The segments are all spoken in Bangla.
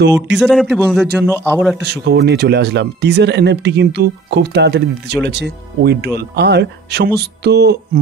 তো টিজার এনএফটি বন্ধুদের জন্য আবার একটা সুখবর নিয়ে চলে আসলাম। টিজার এনএফটি কিন্তু খুব তাড়াতাড়ি দিতে চলেছে উইথড্রল, আর সমস্ত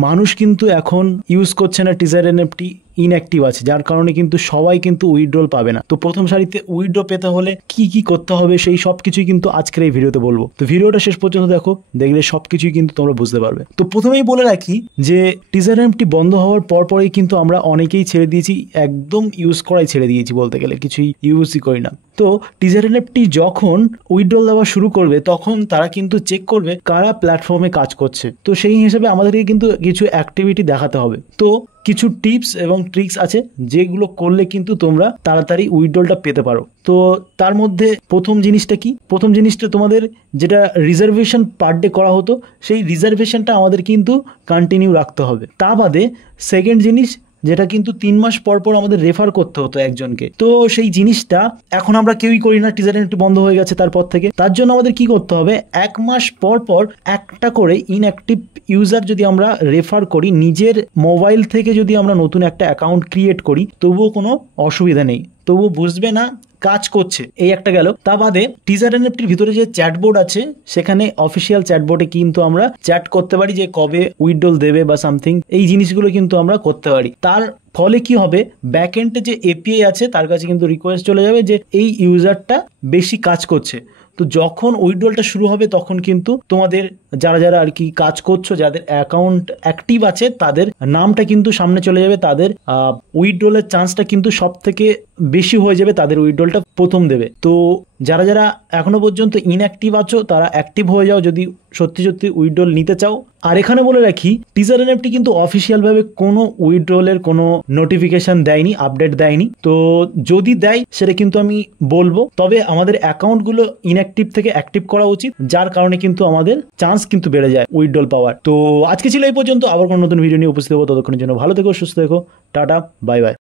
মানুষ কিন্তু এখন ইউজ করছে না টিজার এনএফটি, ইনঅ্যাক্টিভ আছে, যার কারণে কিন্তু সবাই কিন্তু উইথড্রল পাবে না। তো প্রথম সারিতে উইথড্র পেতে হলে কি কি করতে হবে সেই সব কিছুই কিন্তু আজকের এই ভিডিওতে বলবো। তো ভিডিওটা শেষ পর্যন্ত দেখো, দেখলে সবকিছুই কিন্তু তোমরা বুঝতে পারবে। তো প্রথমেই বলে রাখি যে টিজার এনএফটি বন্ধ হওয়ার পরপরই কিন্তু আমরা অনেকেই ছেড়ে দিয়েছি, একদম ইউজ করাই ছেড়ে দিয়েছি বলতে গেলে, কিছুই ইউজই করি না। তো টিজার এনএফটি যখন উইথড্রল দেওয়া শুরু করবে তখন তারা কিন্তু চেক করবে কারা প্ল্যাটফর্মে কাজ করছে। তো সেই হিসেবে আমাদেরকে কিন্তু কিছু অ্যাক্টিভিটি দেখাতে হবে। তো কিছু টিপস এবং ট্রিক্স আছে যেগুলো করলে কিন্তু তোমরা তাড়াতাড়ি উইথড্রলটা পেতে পারো। তো তার মধ্যে প্রথম জিনিসটা কি? প্রথম জিনিসটা তোমাদের যেটা রিজার্ভেশন পার ডে করা হতো, সেই রিজার্ভেশনটা আমাদের কিন্তু কন্টিনিউ রাখতে হবে। তা বাদে সেকেন্ড জিনিস, যেটা কিন্তু 3 মাস পর পর আমাদের রেফার করতে হতো একজনকে, তো সেই জিনিসটা এখন আমরা কেউই করি না, টিজার এনএফটি বন্ধ হয়ে গেছে তারপর থেকে। তার জন্য আমাদের কি করতে হবে, 1 মাস পর পর একটা করে ইনঅ্যাক্টিভ ইউজার যদি আমরা রেফার করি, নিজের মোবাইল থেকে যদি আমরা নতুন একটা অ্যাকাউন্ট ক্রিয়েট করি, তবুও কোনো অসুবিধা নেই, তবুও বুঝবে না কাজ করছে। এই একটা গেল। তা বাদে টিজার এনএফটির ভিতরে যে চ্যাটবোর্ড আছে, সেখানে অফিসিয়াল চ্যাটবোর্ডে কিন্তু আমরা চ্যাট করতে পারি যে কবে উইথড্রল দেবে বা সামথিং, এই জিনিসগুলো কিন্তু আমরা করতে পারি। তার ফলে কি হবে, ব্যাকএন্ডে যে এপিআই আছে তার কাছে কিন্তু রিকোয়েস্ট চলে যাবে যে এই ইউজারটা বেশি কাজ করছে। তো যখন উইথড্রলটা শুরু হবে তখন কিন্তু তোমাদের যারা যারা আর কি কাজ করছো, যাদের অ্যাকাউন্ট অ্যাক্টিভ আছে, তাদের নামটা কিন্তু সামনে চলে যাবে, তাদের উইথড্রলের চান্সটা কিন্তু সব থেকে বেশি হয়ে যাবে, তাদের উইথড্রলটা প্রথম দেবে। তো যারা যারা এখনো পর্যন্ত ইনঅ্যাক্টিভ আছো তারা অ্যাক্টিভ হয়ে যাও যদি সত্যি সত্যি উইথড্রল নিতে চাও। আর এখানে বলে রাখি, টিজার এনএফটি কিন্তু অফিসিয়ালভাবে কোনো উইথড্রলের কোনো নোটিফিকেশন দেয়নি, আপডেট দেয়নি। তো যদি দেয় সেটা কিন্তু আমি বলবো, তবে আমাদের অ্যাকাউন্টগুলো ইনঅ্যাক্টিভ থেকে অ্যাক্টিভ করা উচিত, যার কারণে কিন্তু আমাদের চান্স কিন্তু বেড়ে যায় উইথড্রল পাওয়ার। তো আজকে ছিল এই পর্যন্ত, আবার কোনো নতুন ভিডিও নিয়ে উপস্থিত হবো। ততক্ষণের জন্য ভালো থেকো, সুস্থ থেকো, টাটা, বাই বাই।